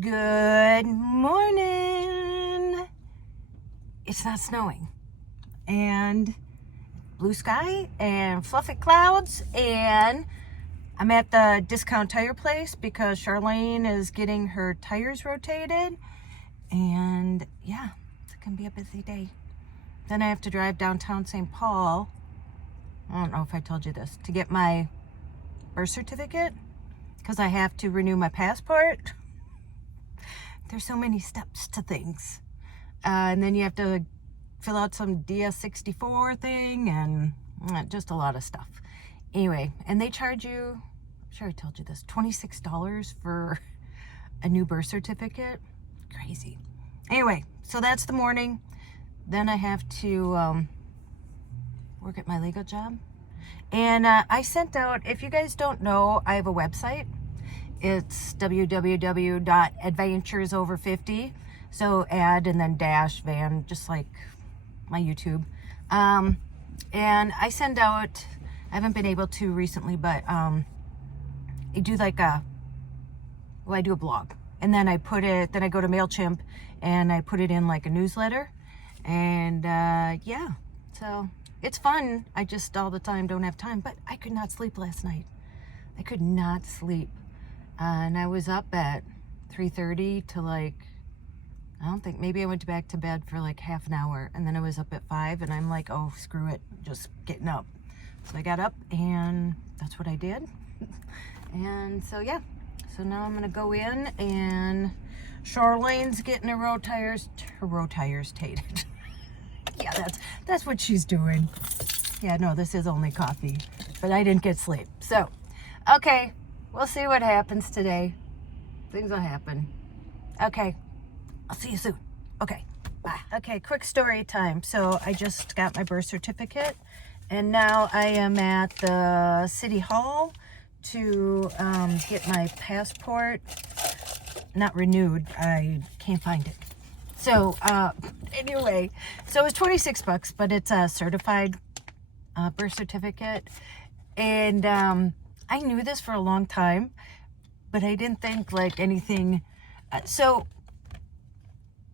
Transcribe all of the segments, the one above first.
Good morning. It's not snowing and blue sky and fluffy clouds, and I'm at the discount tire place because Charlene is getting her tires rotated, and yeah, it's gonna be a busy day. Then I have to drive downtown St. Paul, I don't know if I told you this, to get my birth certificate because I have to renew my passport. There's so many steps to things. And then you have to fill out some DS64 thing and just a lot of stuff. Anyway, and they charge you, I'm sure I told you this, $26 for a new birth certificate. Crazy. Anyway, so that's the morning. Then I have to work at my legal job. And I sent out, if you guys don't know, I have a website. It's www.Ad-van-tures. So ad and then dash van, just like my YouTube. And I send out, I haven't been able to recently, but I do like I do a blog. And then I put it, then I go to MailChimp and I put it in like a newsletter. And yeah, so it's fun. I just all the time don't have time, but I could not sleep last night. I could not sleep. And I was up at 3:30 to like, I don't think, maybe I went back to bed for like half an hour, and then I was up at 5, and I'm like, oh, screw it, just getting up. So I got up and that's what I did. And so yeah, so now I'm gonna go in, and Charlene's getting her road tires tated. Yeah, that's what she's doing. Yeah, no, this is only coffee, but I didn't get sleep. So, okay, we'll see what happens today. Things will happen. Okay, I'll see you soon. Okay, bye. Okay, quick story time. So I just got my birth certificate, and now I am at the city hall to get my passport. Not renewed. I can't find it. So anyway, so it was $26, but it's a certified birth certificate. And I knew this for a long time, but I didn't think like anything. So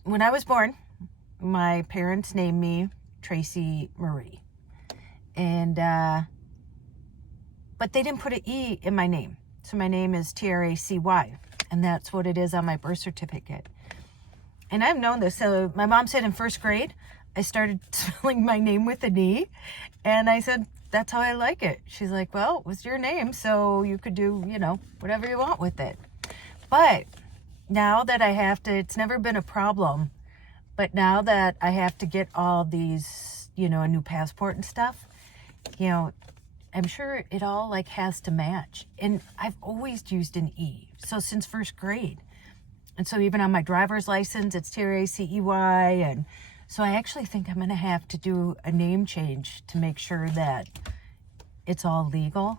when I was born, my parents named me Tracey Marie. And but they didn't put an E in my name. So my name is Tracy, and that's what it is on my birth certificate. And I've known this. So my mom said in first grade, I started spelling my name with an E. And I said, that's how I like it. She's like, well, it was your name, so you could do, whatever you want with it. But now that I have to, it's never been a problem. But now that I have to get all these, a new passport and stuff, I'm sure it all like has to match. And I've always used an E. So since first grade. And so even on my driver's license, it's Tracey. And so I actually think I'm going to have to do a name change to make sure that it's all legal.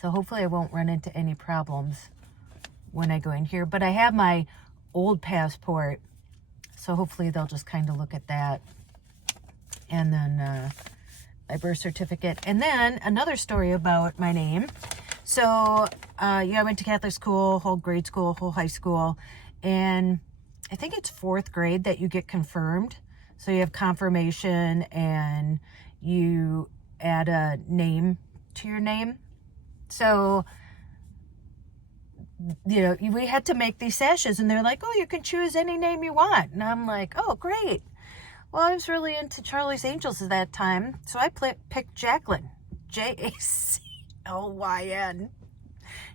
So hopefully I won't run into any problems when I go in here. But I have my old passport, so hopefully they'll just kind of look at that. And then my birth certificate. And then another story about my name. So I went to Catholic school, whole grade school, whole high school. And I think it's 4th grade that you get confirmed. So you have confirmation and you add a name to your name. So, we had to make these sashes, and they're like, oh, you can choose any name you want. And I'm like, oh, great. Well, I was really into Charlie's Angels at that time. So I picked Jacqueline, Jaclyn.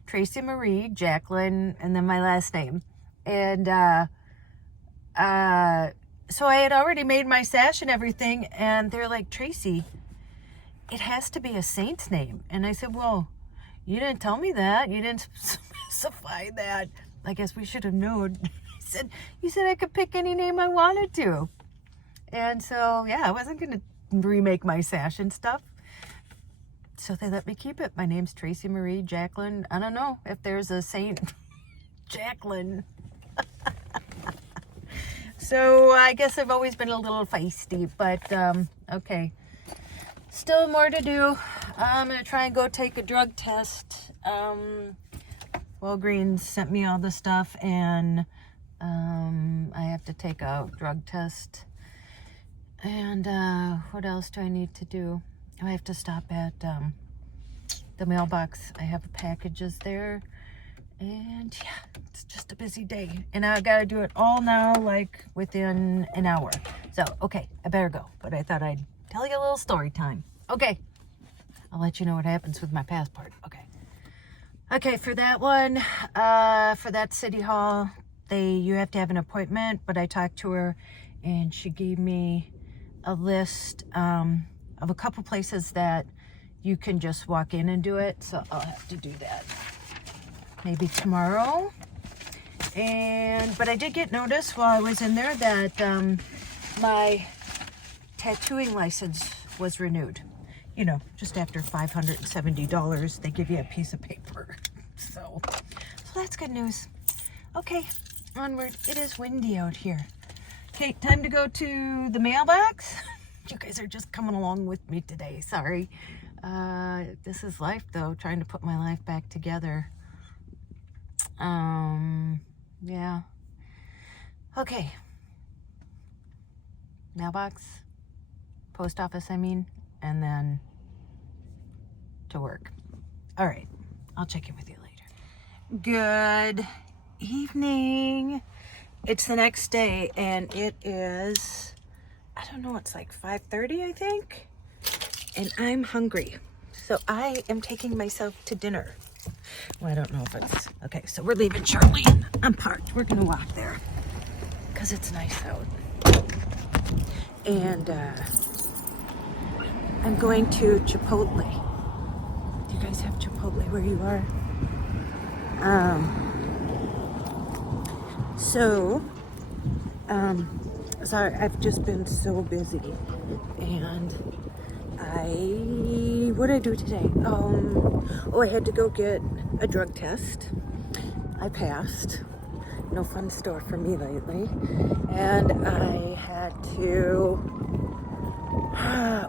Tracey Marie, Jacqueline, and then my last name. And so I had already made my sash and everything, and they're like, Tracey, it has to be a saint's name. And I said, well, you didn't tell me that. You didn't specify that. I guess we should have known. You said I could pick any name I wanted to. And so, yeah, I wasn't going to remake my sash and stuff. So they let me keep it. My name's Tracey Marie Jacqueline. I don't know if there's a Saint Jacqueline. So I guess I've always been a little feisty, but okay. Still more to do. I'm going to try and go take a drug test. Well, Walgreens sent me all the stuff, and I have to take a drug test. And what else do I need to do? I have to stop at the mailbox. I have packages there. And yeah, it's just a busy day. And I gotta do it all now, like within an hour. So, okay, I better go. But I thought I'd tell you a little story time. Okay, I'll let you know what happens with my passport. Okay, for that one, for that City Hall, you have to have an appointment. But I talked to her, and she gave me a list of a couple places that you can just walk in and do it. So I'll have to do that maybe tomorrow. But I did get notice while I was in there that my tattooing license was renewed. You know, just after $570, they give you a piece of paper. So that's good news. Okay, onward. It is windy out here. Okay, time to go to the mailbox. You guys are just coming along with me today. Sorry. This is life, though, trying to put my life back together. Yeah. Okay. Mailbox. Post office, I mean. And then to work. All right. I'll check in with you later. Good evening. It's the next day, and it is, I don't know, it's like 5:30, I think. And I'm hungry. So I am taking myself to dinner. Well, I don't know if it's... Okay, so we're leaving shortly. I'm parked. We're going to walk there because it's nice out. And I'm going to Chipotle. Do you guys have Chipotle where you are? Sorry, I've just been so busy. And what did I do today? I had to go get a drug test. I passed. No fun store for me lately. And I had to,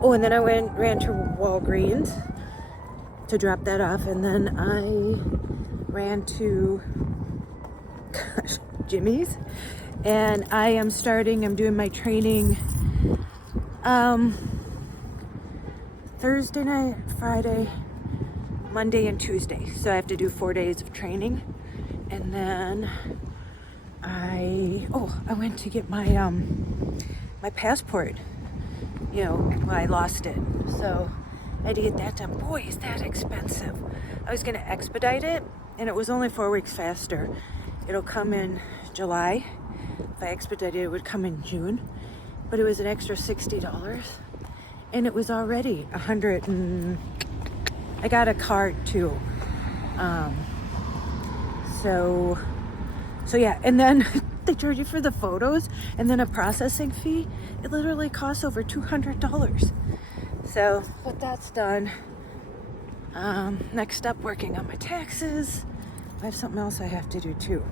and then I ran to Walgreens to drop that off. And then I ran to, Jimmy's. And I'm doing my training Thursday night, Friday, Monday, and Tuesday. So I have to do 4 days of training. And then I went to get my my passport. You know, I lost it. So I had to get that done. Boy, is that expensive. I was gonna expedite it, and it was only 4 weeks faster. It'll come in July. If I expedited it would come in June. But it was an extra $60. And it was already $100, and I got a card too. So yeah, and then they charge you for the photos and then a processing fee. It literally costs over $200. So, but that's done. Next up, working on my taxes. I have something else I have to do too.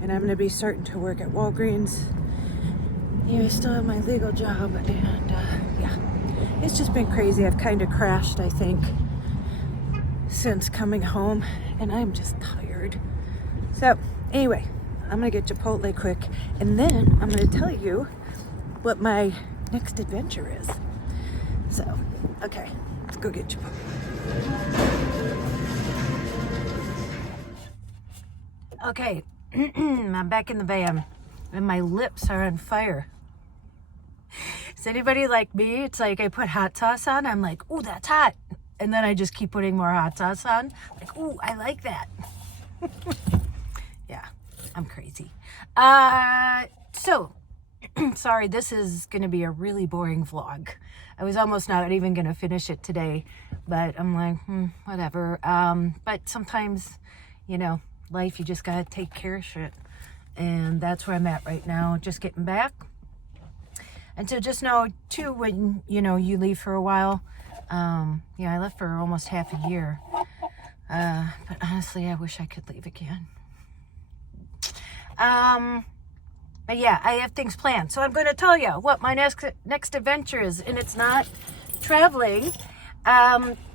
And I'm gonna be starting to work at Walgreens. I still have my legal job, and yeah, it's just been crazy. I've kind of crashed, I think, since coming home, and I'm just tired. So anyway, I'm gonna get Chipotle quick, and then I'm gonna tell you what my next adventure is. So, okay, let's go get Chipotle. Okay, I'm back in the van, and my lips are on fire. Is anybody like me? It's like I put hot sauce on, I'm like, ooh, that's hot. And then I just keep putting more hot sauce on. Like, ooh, I like that. Yeah, I'm crazy. So, sorry, this is going to be a really boring vlog. I was almost not even going to finish it today, but I'm like, whatever. But sometimes, you know, life, you just got to take care of shit. And that's where I'm at right now, just getting back. And so just know, too, when, you know, you leave for a while, I left for almost half a year. But honestly, I wish I could leave again. But yeah, I have things planned. So I'm going to tell you what my next adventure is. And it's not traveling.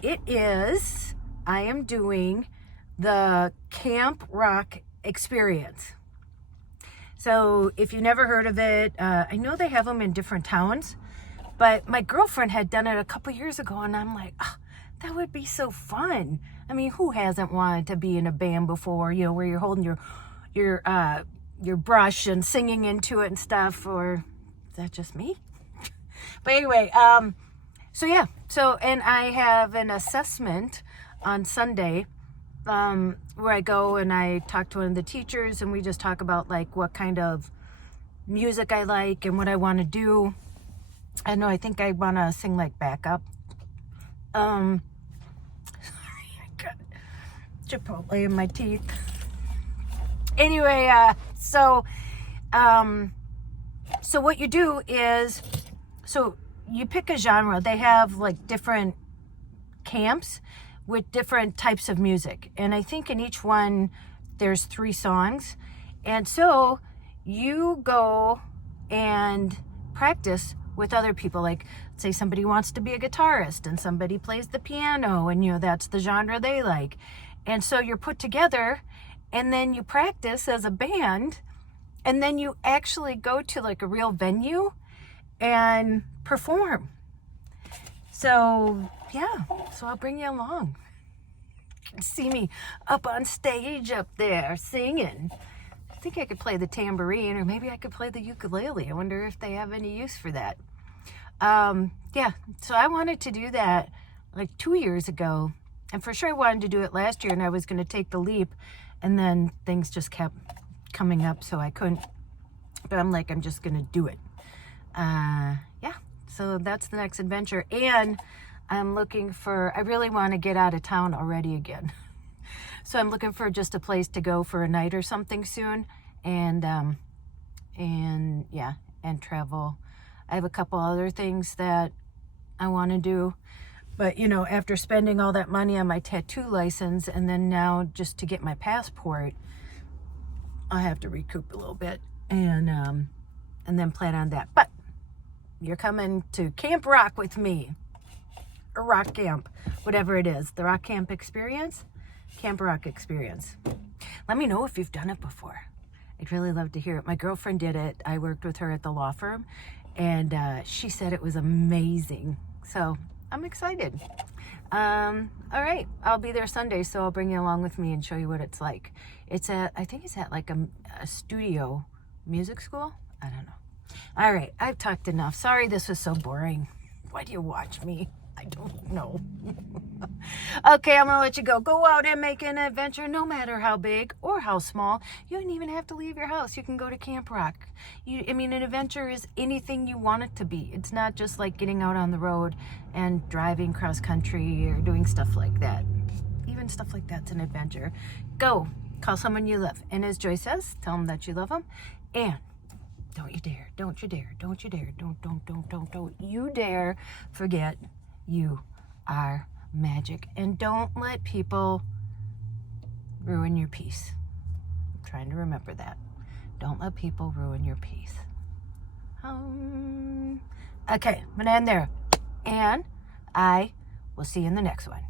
It is, I am doing the Camp Rock experience. So if you never heard of it, I know they have them in different towns, but my girlfriend had done it a couple years ago, and I'm like, oh, that would be so fun. I mean, who hasn't wanted to be in a band before, you know, where you're holding your brush and singing into it and stuff, or is that just me? But anyway, so yeah, and I have an assessment on Sunday, where I go and I talk to one of the teachers, and we just talk about like what kind of music I like and what I want to do. I know, I think I want to sing like backup. Sorry, I got Chipotle in my teeth. Anyway, so what you do is, so you pick a genre. They have like different camps with different types of music, and I think in each one there's 3 songs, and so you go and practice with other people. Like, say somebody wants to be a guitarist and somebody plays the piano, and you know, that's the genre they like, and so you're put together, and then you practice as a band, and then you actually go to like a real venue and perform. So yeah, so I'll bring you along. You can see me up on stage up there singing. I think I could play the tambourine, or maybe I could play the ukulele. I wonder if they have any use for that. Yeah, so I wanted to do that like 2 years ago, and for sure I wanted to do it last year, and I was going to take the leap, and then things just kept coming up, so I couldn't. But I'm like, I'm just going to do it. Yeah, so that's the next adventure. And I'm looking for, I really want to get out of town already again. So I'm looking for just a place to go for a night or something soon, and yeah, and travel. I have a couple other things that I want to do, but you know, after spending all that money on my tattoo license, and then now just to get my passport, I have to recoup a little bit, and then plan on that. But you're coming to Camp Rock with me, or Rock Camp, whatever it is, the Rock Camp experience, Camp Rock experience. Let me know if you've done it before. I'd really love to hear it. My girlfriend did it. I worked with her at the law firm, and she said it was amazing. So I'm excited. All right, I'll be there Sunday, so I'll bring you along with me and show you what it's like. I think it's at like a studio music school. I don't know. All right, I've talked enough. Sorry this was so boring. Why do you watch me? I don't know. Okay, I'm gonna let you go. Go out and make an adventure, no matter how big or how small. You don't even have to leave your house. You can go to Camp Rock. I mean, an adventure is anything you want it to be. It's not just like getting out on the road and driving cross country or doing stuff like that. Even stuff like that's an adventure. Go, call someone you love. And as Joy says, tell them that you love them. And don't you dare, don't you dare, don't you dare, don't you dare forget you are magic. And don't let people ruin your peace. I'm trying to remember that. Don't let people ruin your peace. Okay, I'm gonna end there. And I will see you in the next one.